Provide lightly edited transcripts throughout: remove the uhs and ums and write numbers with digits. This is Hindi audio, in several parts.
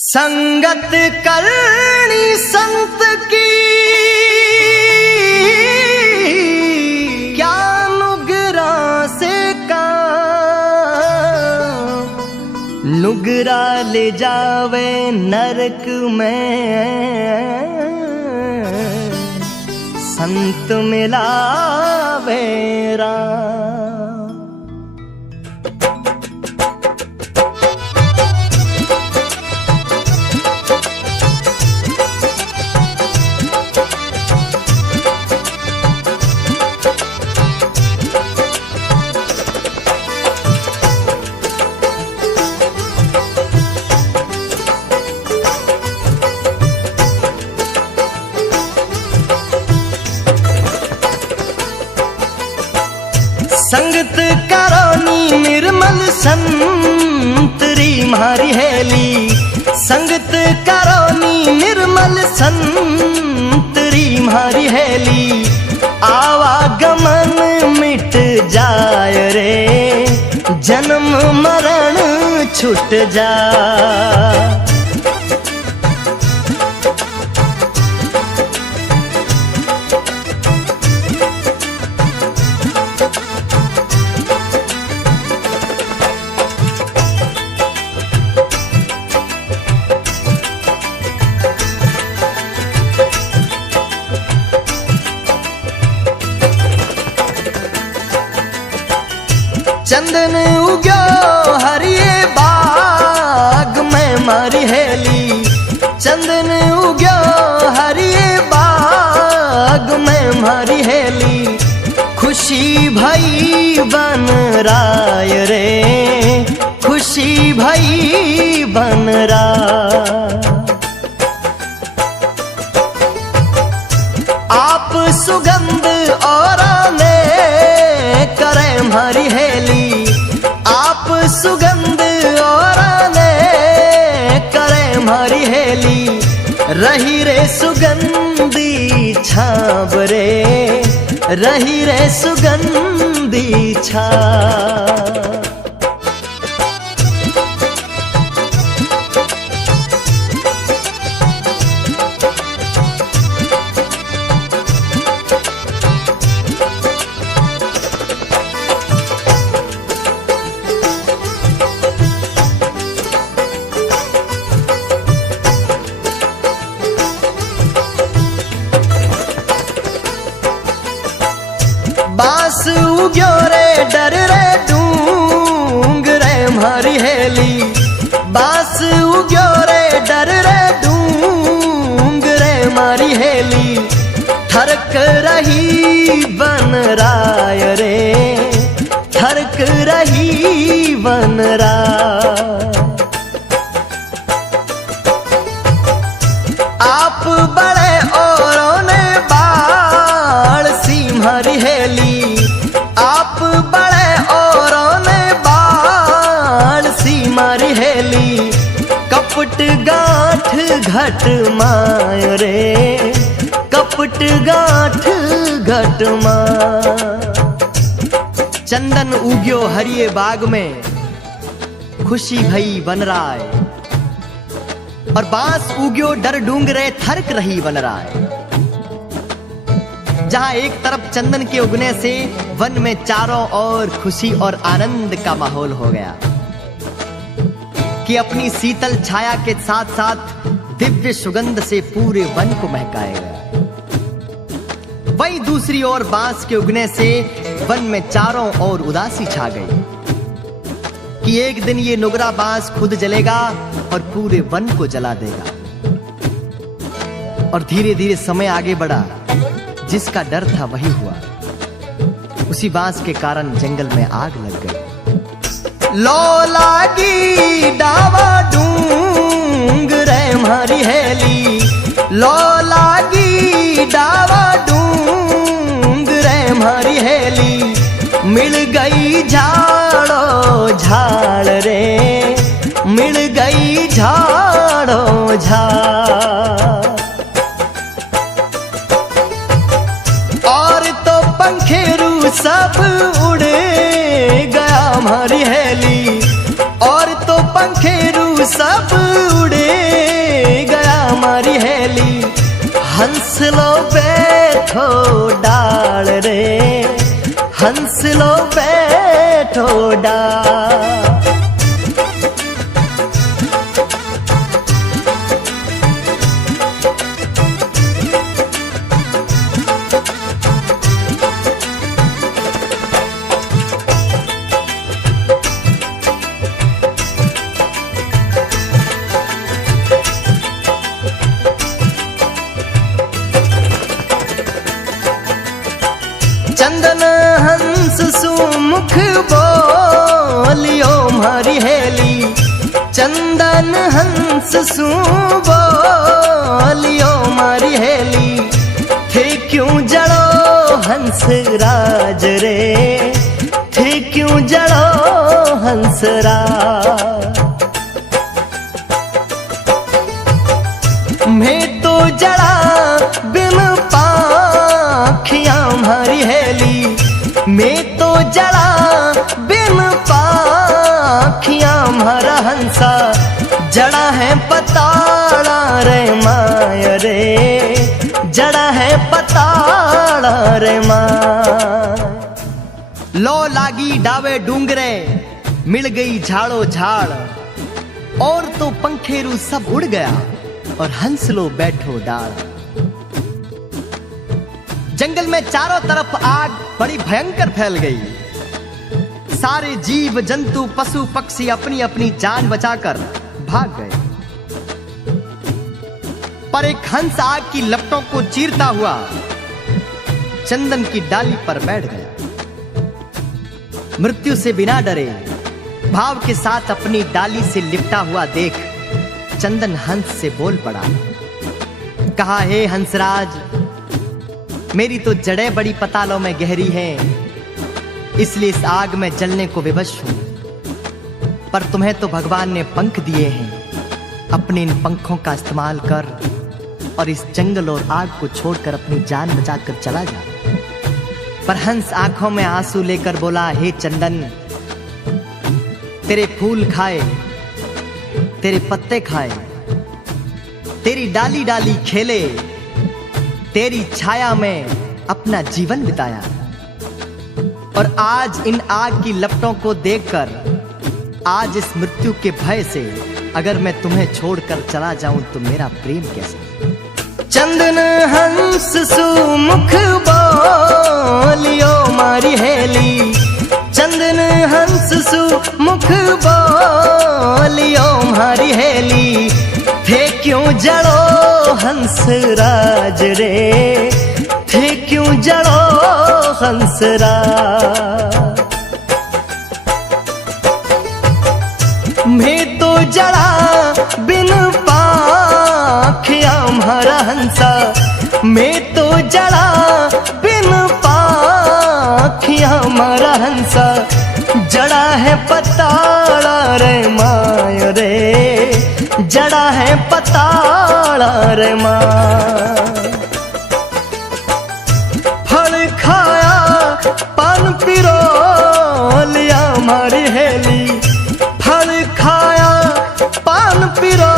संगत करनी संत की क्या नुगरा से का नुगरा ले जावे नरक में संत मिलावे राम। संगत करोनी निर्मल संतरी मारी हेली, संगत करोनी निर्मल संतरी मारी हेली। आवागमन मिट जाय रे जन्म मरण छूट जा। चंदन उग्यो हरिये बाग में मारी हेली, चंदन उग्यो हरिये बाग में मारी हेली। खुशी भई बन राय रे खुशी भई बन राय। आप सुगंध और ने करे मारी हेली, आप सुगंध और ने करे मारी हेली। रही रे सुगंधी छाब रे रही रे सुगंधी छाब। बांस उग्यो रे डर रे डूंग रे मारी हेली, बांस उग्यो रे डर रे डूंग रे मारी हेली। ठरक रही बन राय रे ठरक रही बन राय। आप बड़े औरों ने बाढ़ सी मारी हेली, आप बड़े औरों ने बाढ़ सी मारी हेली। कपट गांठ घट माय रे कपट गांठ घट माय। चंदन उग्यो हरिये बाग में खुशी भई बन राय, और बांस उग्यो डर डूंगरे थरक रही बन राय। जहां एक तरफ चंदन के उगने से वन में चारों ओर खुशी और आनंद का माहौल हो गया कि अपनी शीतल छाया के साथ साथ दिव्य सुगंध से पूरे वन को महकाएगा। वहीं दूसरी ओर बांस के उगने से वन में चारों ओर उदासी छा गई कि एक दिन ये नुगरा बांस खुद जलेगा और पूरे वन को जला देगा। और धीरे धीरे समय आगे बढ़ा, जिसका डर था वही हुआ। उसी बांस के कारण जंगल में आग लग गई। लो लागी डावा डूंग रे मारी हेली, लो लागी डावा डूंग रे मारी हेली। मिल गई झाड़ो झाड़ रे मिल गई झाड़ो झाड़। और तो पंखेरू सब उड़े गया हमारी हेली, और तो पंखेरू सब उड़े हंस लो बैठो डाल। चंदन हंस सुमुख बोलियो मारी हेली, चंदन हंस सु बोलियो मारी हेली। थे क्यों जड़ो हंस राज रे, थे क्यों जड़ो हंस राज। मैं तो जड़ा बिन पाखियां मारी हेली, मैं तो जड़ा बिन पाखियां मारा हंसा। जड़ा है पताड़ा रे माय रे, जड़ा है पताड़ा रे माय। लो लागी डावे डूंगरे, मिल गई झाड़ो झाड़, और तो पंखेरू सब उड़ गया और हंस लो बैठो डाल। जंगल में चारों तरफ आग बड़ी भयंकर फैल गई। सारे जीव जंतु पशु पक्षी अपनी अपनी जान बचाकर भाग गए, पर एक हंस आग की लपटों को चीरता हुआ चंदन की डाली पर बैठ गया। मृत्यु से बिना डरे भाव के साथ अपनी डाली से लिपटा हुआ देख चंदन हंस से बोल पड़ा। कहा, हे हंसराज, मेरी तो जड़ें बड़ी पतालों में गहरी हैं, इसलिए इस आग में जलने को विवश हूं। पर तुम्हें तो भगवान ने पंख दिए हैं, अपने इन पंखों का इस्तेमाल कर और इस जंगल और आग को छोड़कर अपनी जान बचाकर चला जा। पर हंस आंखों में आंसू लेकर बोला, हे चंदन, तेरे फूल खाए, तेरे पत्ते खाए, तेरी डाली डाली खेले, तेरी छाया में अपना जीवन बिताया, और आज इन आग की लपटों को देखकर, आज इस मृत्यु के भय से अगर मैं तुम्हें छोड़कर चला जाऊं तो मेरा प्रेम कैसा। चंदन हंस सुमुख बोलियो मारी हेली, चंदन हंस सुमुख बोलियो मारी हेली। थे क्यों जड़ो हंस राज रे, थे क्यों जड़ो हंस राज। मैं तो जड़ा बिन पाखियां मारा हंसा, मैं तो जड़ा बिन पाखियां मारा हंसा। जड़ा है पताड़ा रे माय रे, जड़ा है पताड़ा रे माय। फल खाया पान पिरो लिया मारी हेली, फल खाया पान पिरो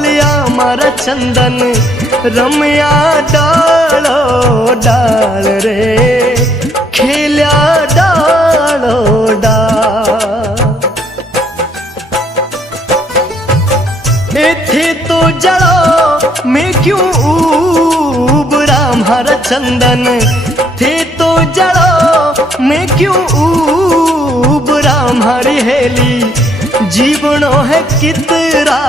लिया मारा चंदन। रमया डालो डाल रे, खेल्या डालो डाल। थे तो जड़ो मैं क्यों उबरा मारा चंदन, थे तो जड़ो मैं क्यों उबरा मारी हेली। जीवनो है कितना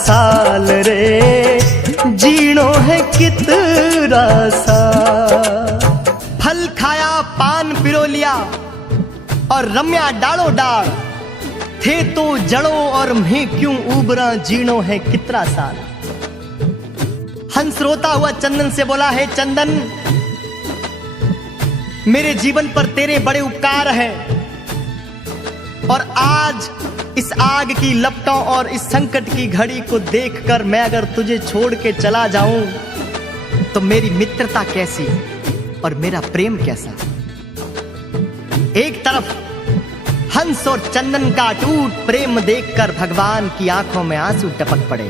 साल रे, जीनो है कितना साल। फल खाया पान पिरो लिया और रम्या डालो डाल। थे तो जड़ो और मैं क्यों उबरा, जीनो है कितना साल। हंस रोता हुआ चंदन से बोला, है चंदन, मेरे जीवन पर तेरे बड़े उपकार हैं, और आज इस आग की लपटों और इस संकट की घड़ी को देखकर मैं अगर तुझे छोड़ के चला जाऊं तो मेरी मित्रता कैसी और मेरा प्रेम कैसा। एक तरफ हंस और चंदन का अटूट प्रेम देखकर भगवान की आंखों में आंसू टपक पड़े,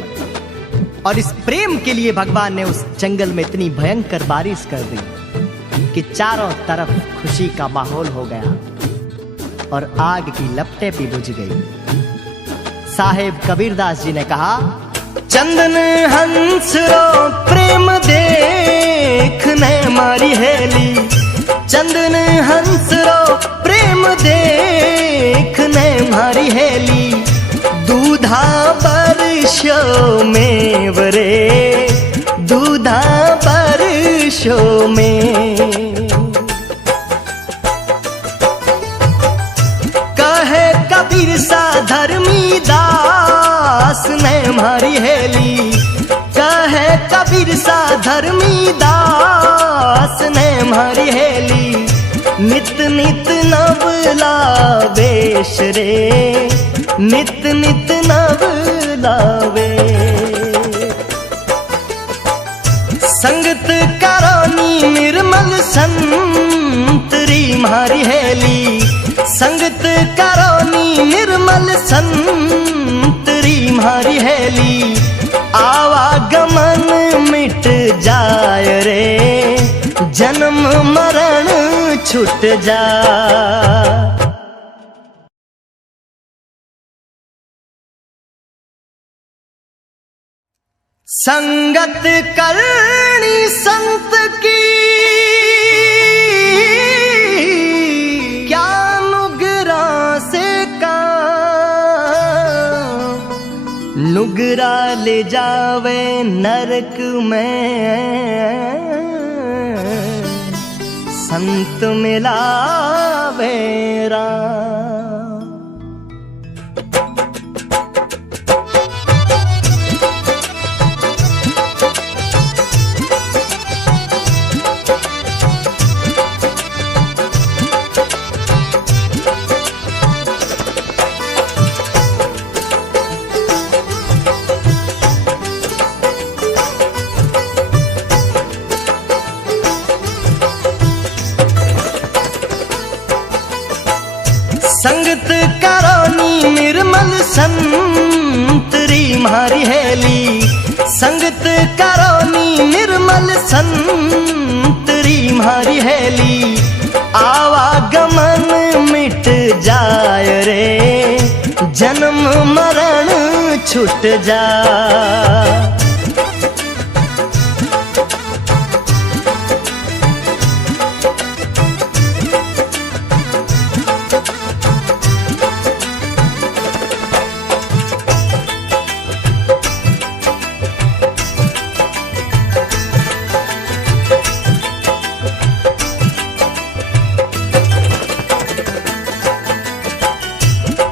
और इस प्रेम के लिए भगवान ने उस जंगल में इतनी भयंकर बारिश कर दी कि चारों तरफ खुशी का माहौल हो गया और आग की लपटें भी बुझ गई। साहेब कबीरदास जी ने कहा, चंदन हंस रो प्रेम देखने मारी हेली, चंदन हंस रो प्रेम देखने मारी हेली, दूधा बरसो में वरे, दूधा बरसो में। कहे कबीर सा धर्मी दास ने मारी हेली, कहे कबीर सा धर्मी दास ने मारी हेली, नित नित नव लावेश रे, नित नित नव लावे। संगत करोनी निर्मल संतरी मारी हेली, संगत करोनी निर्मल संतरी मारी हेली, आवागमन मिट जाय रे, जन्म मरण छूट जा। संगत करनी संत की क्या नुगरा से का, नुगरा ले जावे नरक में, संत मिलावे राम। संगत करोनी निर्मल संतरी मारी हेली, संगत करोनी निर्मल संतरी मारी हेली, आवागमन मिट जाय रे, जन्म मरण छूट जा।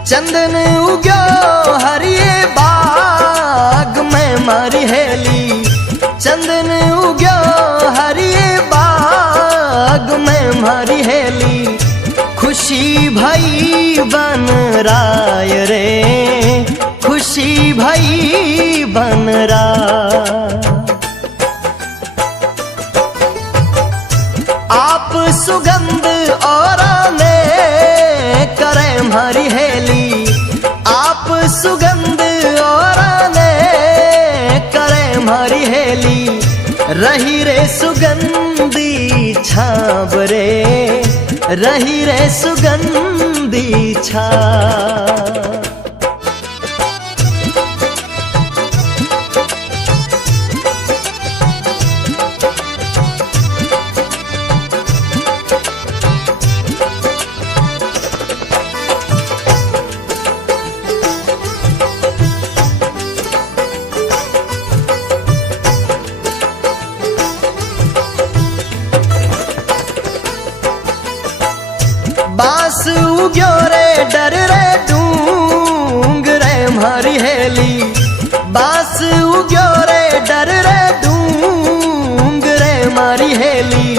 चंदन उग्यो हरिये बाग में मारी हेली, चंदन उग्यो हरिये बाग में मारी हेली, खुशी भई बन राय रे, खुशी भई बन राय। आप सुगंध और ने करे मारी हेली, आप सुगंध और ने करे मारी हेली, रही रे सुगंधी छाब रे, रही रे सुगंधी छाब। बास उग्यो रे डर रे डूंग रे मारी हेली, बास उग्यो रे डर रे डूंग रे मारी हेली,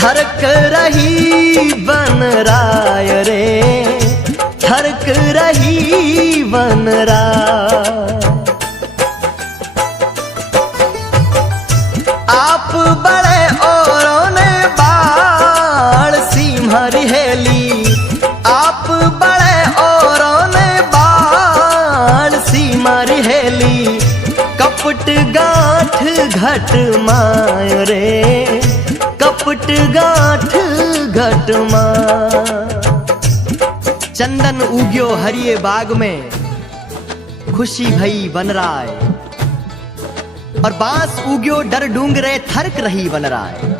थरक रही बन राय रे, थरक रही बन राय। आप बड़े औरों ने बाल सी मारी हेली, आप बड़े औरों ने बाल सी मारी हेली, कपट गांठ घट माय रे, कपट गांठ घटमा। चंदन उग्यो हरिये बाग में, खुशी भई बन रहा है। और बांस उग्यो डर डूंगरे थरक रही बन रहा है।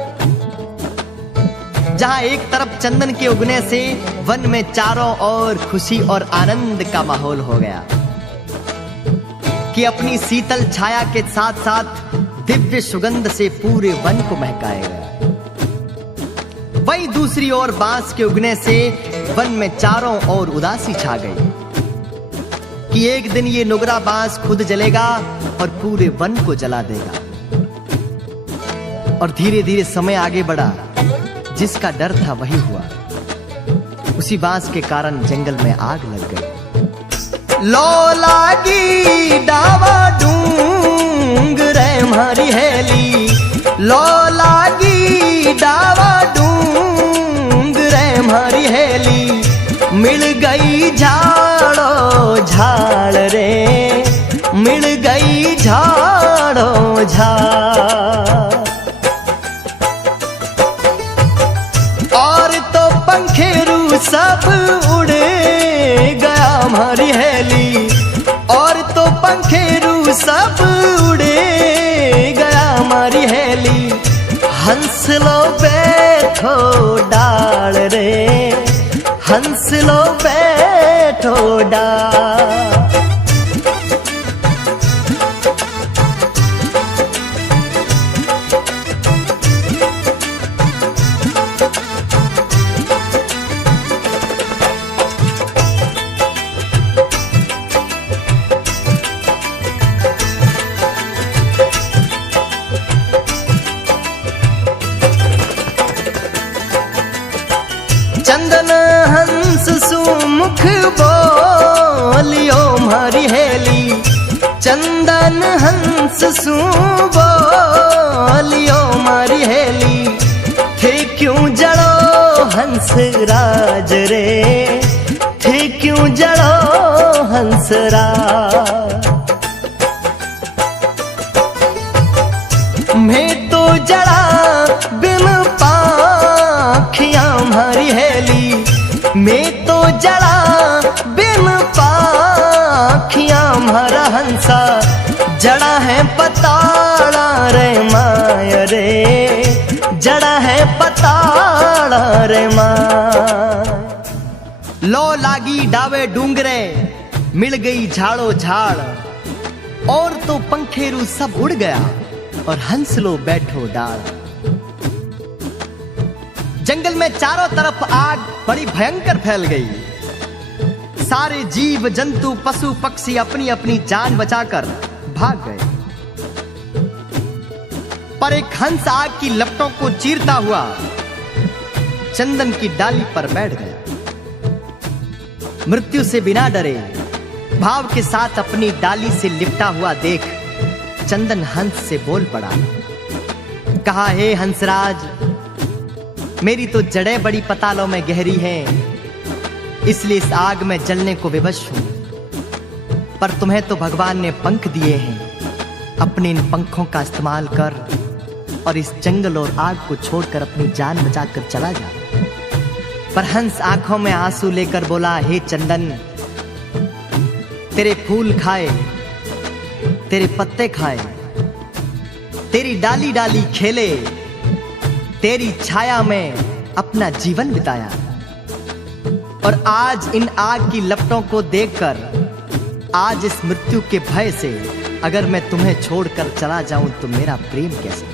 जहां एक तरफ चंदन के उगने से वन में चारों ओर खुशी और आनंद का माहौल हो गया कि अपनी शीतल छाया के साथ साथ दिव्य सुगंध से पूरे वन को महकाएगा। वहीं दूसरी ओर बांस के उगने से वन में चारों ओर उदासी छा गई कि एक दिन ये नुगरा बांस खुद जलेगा और पूरे वन को जला देगा। और धीरे धीरे समय आगे बढ़ा, जिसका डर था वही हुआ। उसी बांस के कारण जंगल में आग लग गई। लो लागी डावा डूंग रे मारी हेली, लो लागी डावा डूंग रे मारी हेली। मिल गई झाड़ो झाड़ रे, मिल गई झाड़ो झाड़। पंखेरू सब उड़े गया हमारी हेली, और तो पंखेरू सब उड़े गया हमारी हेली। हंस लो बैठो डाल रे, हंस लो बैठो डाल। चंदन हंस सुमुख बोलियो मारी हेली, चंदन हंस सु बोलियो मारी हेली। थे क्यों जड़ो हंस राज रे, थे क्यों जड़ो हंस राज। मैं तो जड़ा बिन पाखियां मारी हेली, मैं तो जड़ा बिन पाखियां मारा हंसा। जड़ा है पताड़ा रे माय रे, जड़ा है पताड़ा रे माय। लो लागी डावे डूंगरे, मिल गई झाड़ो झाड़। और तो पंखेरू सब उड़ गया, और हंस लो बैठो डाल। जंगल में चारों तरफ आग बड़ी भयंकर फैल गई। सारे जीव जंतु पशु पक्षी अपनी अपनी जान बचाकर भाग गए, पर एक हंस आग की लपटों को चीरता हुआ चंदन की डाली पर बैठ गया। मृत्यु से बिना डरे भाव के साथ अपनी डाली से लिपटा हुआ देख चंदन हंस से बोल पड़ा। कहा, हे हंसराज, मेरी तो जड़ें बड़ी पतालों में गहरी हैं, इसलिए इस आग में जलने को विवश हूं। पर तुम्हें तो भगवान ने पंख दिए हैं, अपने इन पंखों का इस्तेमाल कर और इस जंगल और आग को छोड़कर अपनी जान बचाकर चला जा। पर हंस आंखों में आंसू लेकर बोला, हे चंदन, तेरे फूल खाए, तेरे पत्ते खाए, तेरी डाली डाली खेले, तेरी छाया में अपना जीवन बिताया। और आज इन आग की लपटों को देखकर, आज इस मृत्यु के भय से अगर मैं तुम्हें छोड़कर चला जाऊं तो मेरा प्रेम कैसे।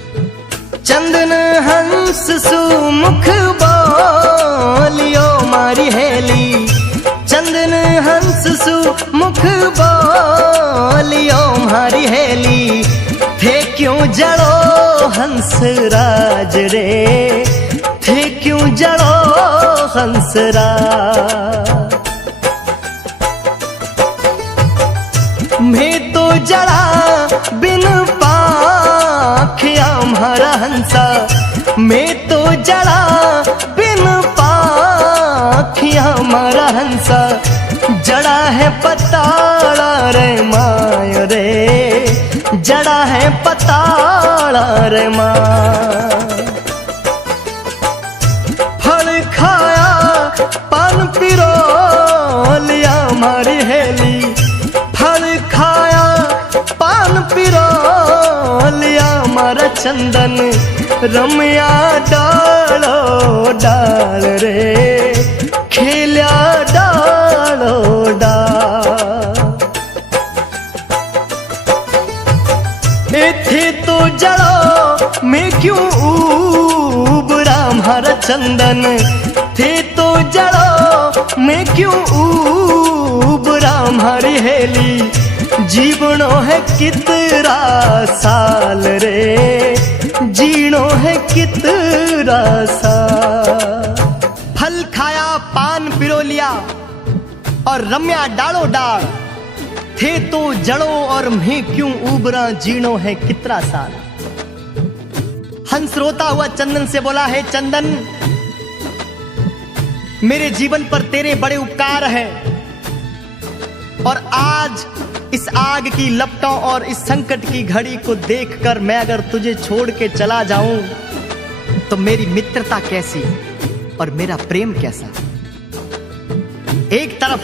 चंदन हंस सुमुख बोलियो मारी हेली, चंदन हंस सुमुख बोलियो मारी हेली। थे क्यों जड़ो हंस राज रे, थे क्यों जड़ो हंस राज। मैं तो जड़ा बिन पाखिया मारा हंसा, मैं तो जड़ा बिन पाखिया मारा हंसा। जड़ा है पताड़ा रे माय रे, जड़ा है पताड़ा रे माय। पान पिरो लिया मारी हेली, फल खाया पान पिरो लिया मारा चंदन, रमया डालो डाल रे खेल्या डालो डाल। थे तो जड़ो मैं क्यों उबरा मारा चंदन, थे तो जड़ो मैं क्यों उबरा मारी हेली, जीवनो है कितना साल रे जीनो है कितना साल। फल खाया पान पिरो लिया और रम्या डालो डाल, थे तो जड़ो और मैं क्यों उबरा जीनो है कितना साल। हंस रोता हुआ चंदन से बोला, है चंदन मेरे जीवन पर तेरे बड़े उपकार है, और आज इस आग की लपटों और इस संकट की घड़ी को देखकर मैं अगर तुझे छोड़ के चला जाऊं तो मेरी मित्रता कैसी और मेरा प्रेम कैसा। एक तरफ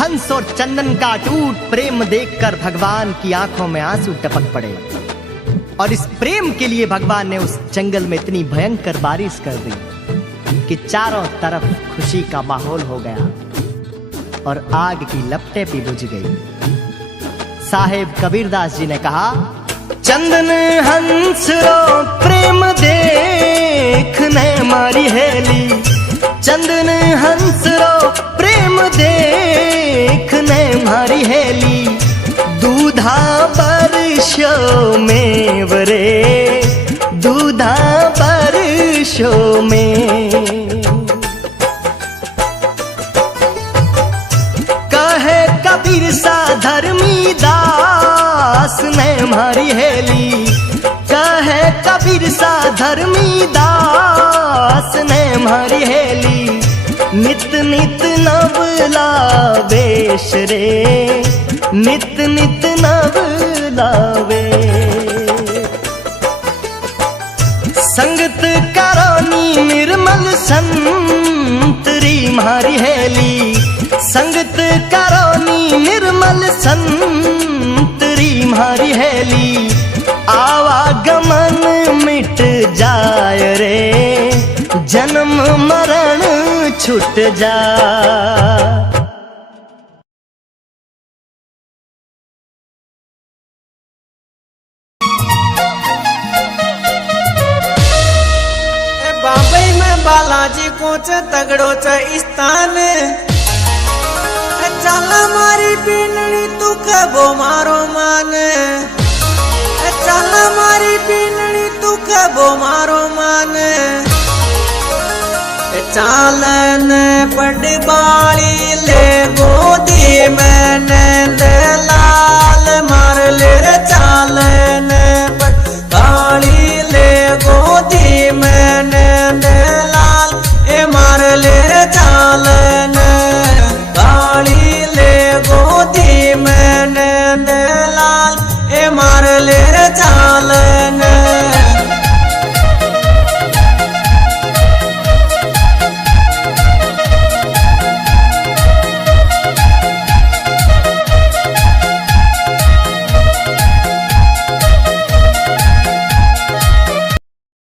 हंस और चंदन का अटूट प्रेम देखकर भगवान की आंखों में आंसू टपक पड़े, और इस प्रेम के लिए भगवान ने उस जंगल में इतनी भयंकर बारिश कर दी कि चारों तरफ खुशी का माहौल हो गया और आग की लपटें भी बुझ गई। साहेब कबीरदास जी ने कहा, चंदन हंस रो प्रेम देखने मारी हेली, चंदन हंस रो प्रेम देखने मारी हेली, दूधा बरसो में वरे दूधा बरसो में। कहे कबीर सा धर्मी दास ने मारी हेली, कहे कबीर सा धर्मी दास ने मारी हेली, नित नित नवला वेश रे नित नित नवला वेश। संगत करानी निर्मल संतरी मारी हेली, संगत करानी निर्मल संतरी मारी हेली, आवागमन मिट जाय रे जन्म मरण छूट जा। बाबई में बालाजी को तगड़ो स्थान, चल मारी पीनड़ी तू कबो मारो मान, चल मारी पीनड़ी तू कबो मारो मान। चालन पड़ बाली ले गोदी में नंद लाल मार ले रे, चालन पड़ बाली ले गोदी में नंद लाल ए मार ले रे, चालन बाली ले गोदी में नंद लाल ए मार ले